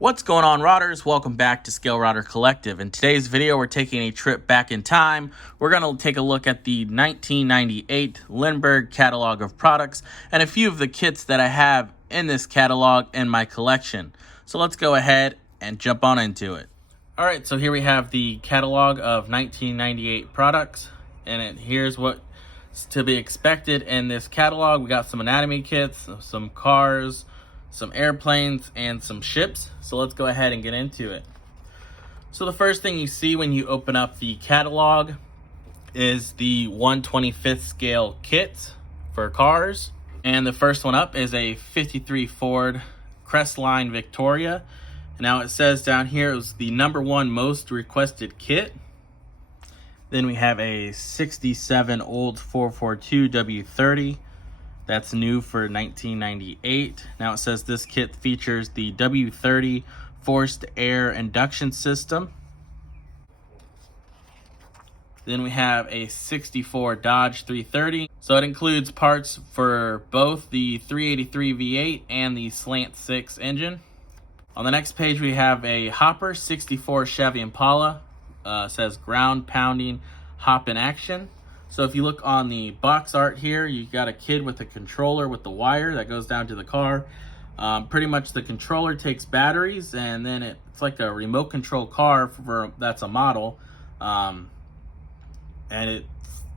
What's going on, rodders? Welcome back to Scale Rodder Collective. In today's video, we're taking a trip back in time. We're going to take a look at the 1998 Lindberg catalog of products and a few of the kits that I have in this catalog in my collection. So let's go ahead and jump on into it. All right, so here we have the catalog of 1998 products, and here's what's to be expected in this catalog. We got some anatomy kits, some cars, some airplanes, and some ships. So let's go ahead and get into it. So the first thing you see when you open up the catalog is the 1/25th scale kit for cars. And the first one up is a 53 Ford Crestline Victoria. Now it says down here it was the #1 most requested kit. Then we have a 67 Olds 442 W30. That's new for 1998. Now it says this kit features the W30 forced air induction system. Then we have a 64 Dodge 330. So it includes parts for both the 383 V8 and the Slant 6 engine. On the next page we have a Hopper 64 Chevy Impala. Says ground pounding hop in action. So if you look on the box art here, you got a kid with a controller with the wire that goes down to the car. Pretty much the controller takes batteries, and then it's like a remote control car that's a model. And it's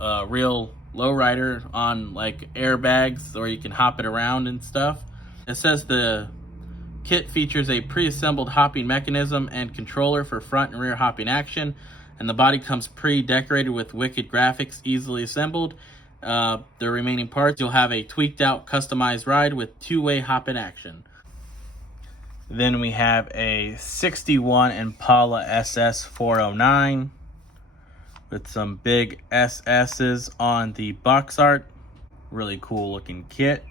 a real lowrider on like airbags, or you can hop it around and stuff. It says the kit features a pre-assembled hopping mechanism and controller for front and rear hopping action. And the body comes pre-decorated with wicked graphics, easily assembled. The remaining parts, you'll have a tweaked out customized ride with two-way hop in action. Then we have a 61 Impala SS 409 with some big SS's on the box art. Really cool looking kit.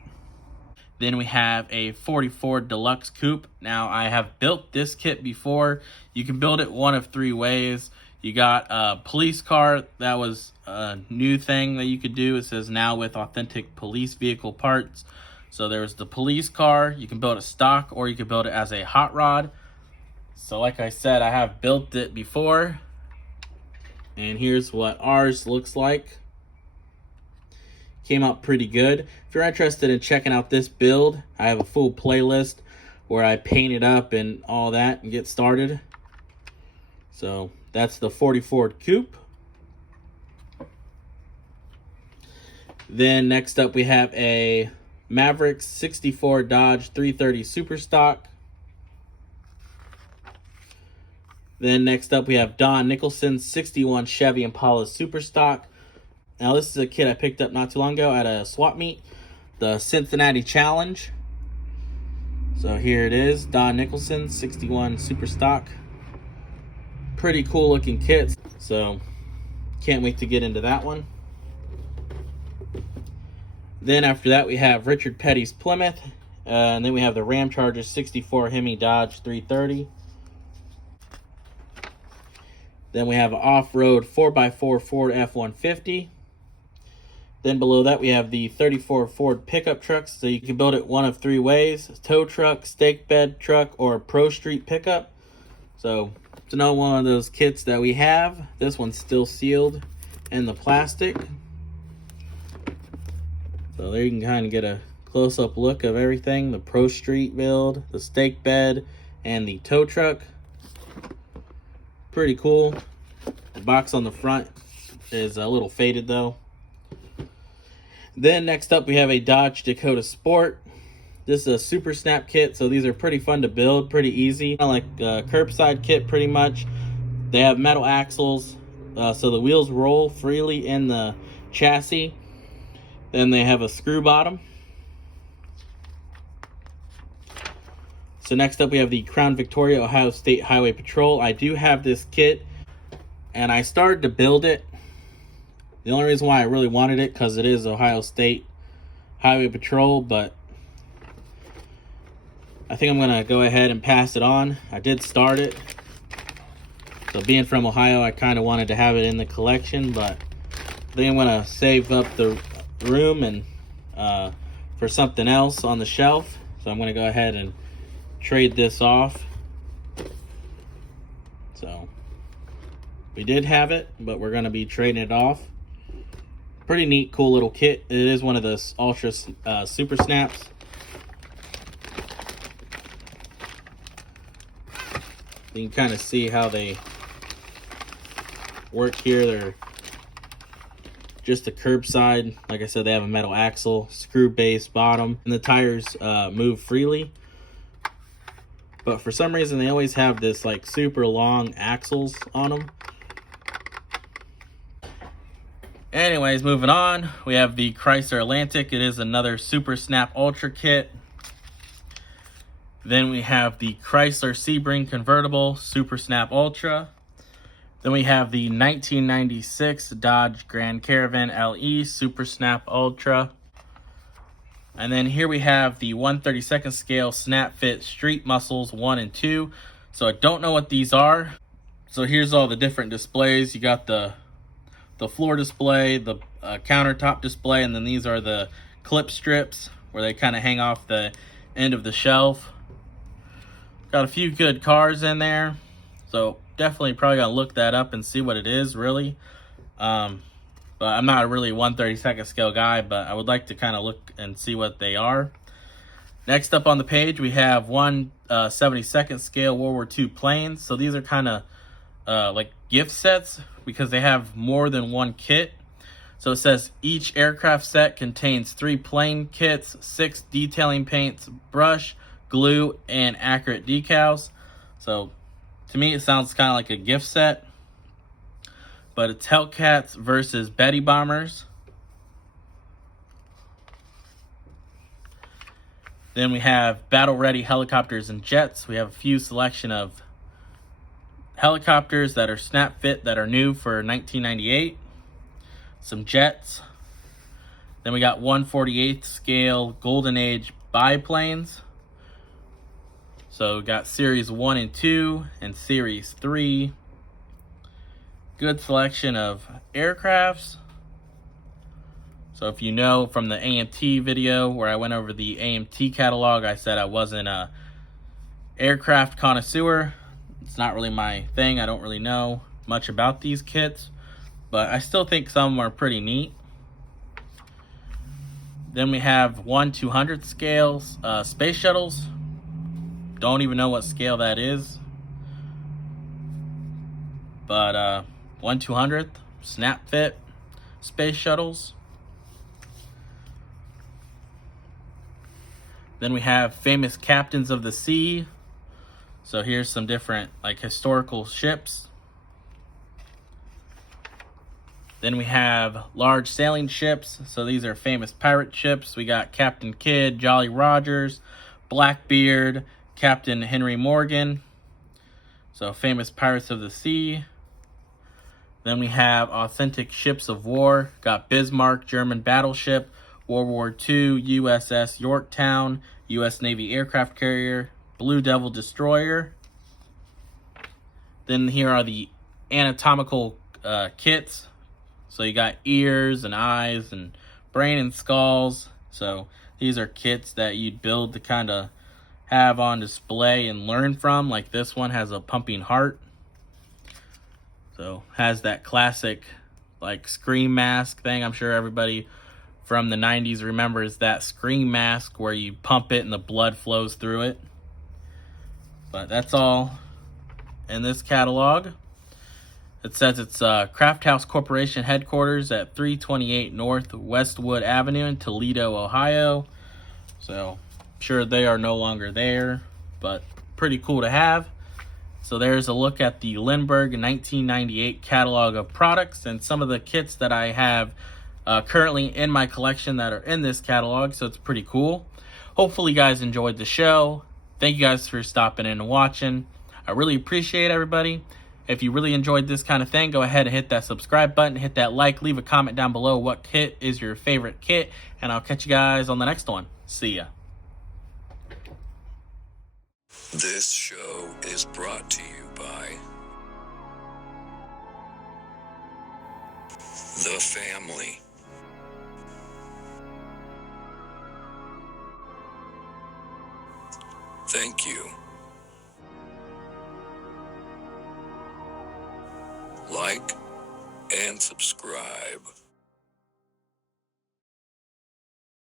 Then we have a 44 Deluxe Coupe. Now I have built this kit before. You can build it one of three ways. You got a police car. That was a new thing that you could do. It says now with authentic police vehicle parts. So there's the police car. You can build a stock, or you can build it as a hot rod. So like I said, I have built it before. And here's what ours looks like. Came out pretty good. If you're interested in checking out this build, I have a full playlist where I paint it up and all that and get started. So that's the 44 Coupe. Then next up we have a Maverick 64 Dodge 330 Super Stock. Then next up we have Don Nicholson's 61 Chevy Impala Super Stock. Now this is a kit I picked up not too long ago at a swap meet, the Cincinnati Challenge. So here it is, Don Nicholson 61 Super Stock. Pretty cool looking kit, so can't wait to get into that one. Then after that we have Richard Petty's Plymouth, and then we have the Ram Charger 64 Hemi Dodge 330. Then we have an off-road 4x4 Ford F-150. Then below that we have the 34 Ford pickup trucks. So you can build it one of three ways: tow truck, stake bed truck, or Pro Street pickup. So it's another one of those kits that we have. This one's still sealed in the plastic. So there you can kind of get a close-up look of everything: the Pro Street build, the stake bed, and the tow truck. Pretty cool. The box on the front is a little faded though. Then next up we have a Dodge Dakota Sport. This is a super snap kit, so these are pretty fun to build, pretty easy. Kind of like a curbside kit pretty much. They have metal axles, so the wheels roll freely in the chassis. Then they have a screw bottom. So next up we have the Crown Victoria Ohio State Highway Patrol. I do have this kit, and I started to build it. The only reason why I really wanted it, because it is Ohio State Highway Patrol, but I think I'm going to go ahead and pass it on. I did start it. So being from Ohio, I kind of wanted to have it in the collection, but I think I'm going to save up the room and for something else on the shelf. So I'm going to go ahead and trade this off So we did have it, but we're going to be trading it off. Pretty neat, cool little kit. It is one of the Ultra Super Snaps. You can kind of see how they work here. They're just a curbside. Like I said, they have a metal axle, screw base bottom, and the tires move freely. But for some reason, they always have this like super long axles on them. Anyways, moving on, we have the Chrysler Atlantic. It is another Super Snap Ultra kit. Then we have the Chrysler Sebring convertible Super Snap Ultra. Then we have the 1996 Dodge Grand Caravan LE Super Snap Ultra. And then here we have the 1/32 scale Snap Fit Street Muscles 1 and 2. So I don't know what these are. So here's all the different displays. You got the floor display, the countertop display, and then these are the clip strips where they kind of hang off the end of the shelf. Got a few good cars in there, so definitely probably gonna look that up and see what it is really. But I'm not a really 1/32 scale guy, but I would like to kind of look and see what they are. Next up on the page, we have 1/72 scale World War II planes. So these are kind of like gift sets because they have more than one kit. So it says each aircraft set contains 3 plane kits, 6 detailing paints, brush, glue, and accurate decals. So to me, it sounds kind of like a gift set. But it's Hellcats versus Betty Bombers. Then we have battle-ready helicopters and jets. We have a few selection of helicopters that are snap fit that are new for 1998. Some jets. Then we got 1/48 scale Golden Age biplanes. So we got Series 1 and 2 and Series 3. Good selection of aircrafts. So if you know from the AMT video where I went over the AMT catalog, I said I wasn't a aircraft connoisseur. It's not really my thing. I don't really know much about these kits, but I still think some of them are pretty neat. Then we have 1/200 scales space shuttles. Don't even know what scale that is, but 1/200th snap fit space shuttles. Then we have famous captains of the sea. So here's some different like historical ships. Then we have large sailing ships. So these are famous pirate ships. We got Captain Kidd, Jolly Rogers, Blackbeard, Captain Henry Morgan. So famous pirates of the sea. Then we have authentic ships of war. Got Bismarck, German battleship, World War II, USS Yorktown, U.S. Navy aircraft carrier, Blue Devil destroyer. Then here are the anatomical kits. So you got ears and eyes and brain and skulls. So these are kits that you'd build to kind of have on display and learn from. Like this one has a pumping heart. So has that classic like scream mask thing. I'm sure everybody from the 90s remembers that scream mask where you pump it and the blood flows through it. But that's all in this catalog. It says it's Craft House Corporation headquarters at 328 North Westwood Avenue in Toledo, Ohio. So I'm sure they are no longer there, but pretty cool to have. So there's a look at the Lindberg 1998 catalog of products and some of the kits that I have currently in my collection that are in this catalog. So it's pretty cool. Hopefully you guys enjoyed the show. Thank you guys for stopping in and watching. I really appreciate everybody. If you really enjoyed this kind of thing, go ahead and hit that subscribe button, hit that like, leave a comment down below what kit is your favorite kit, and I'll catch you guys on the next one. See ya. This show is brought to you by The Family. Thank you. like, and subscribe.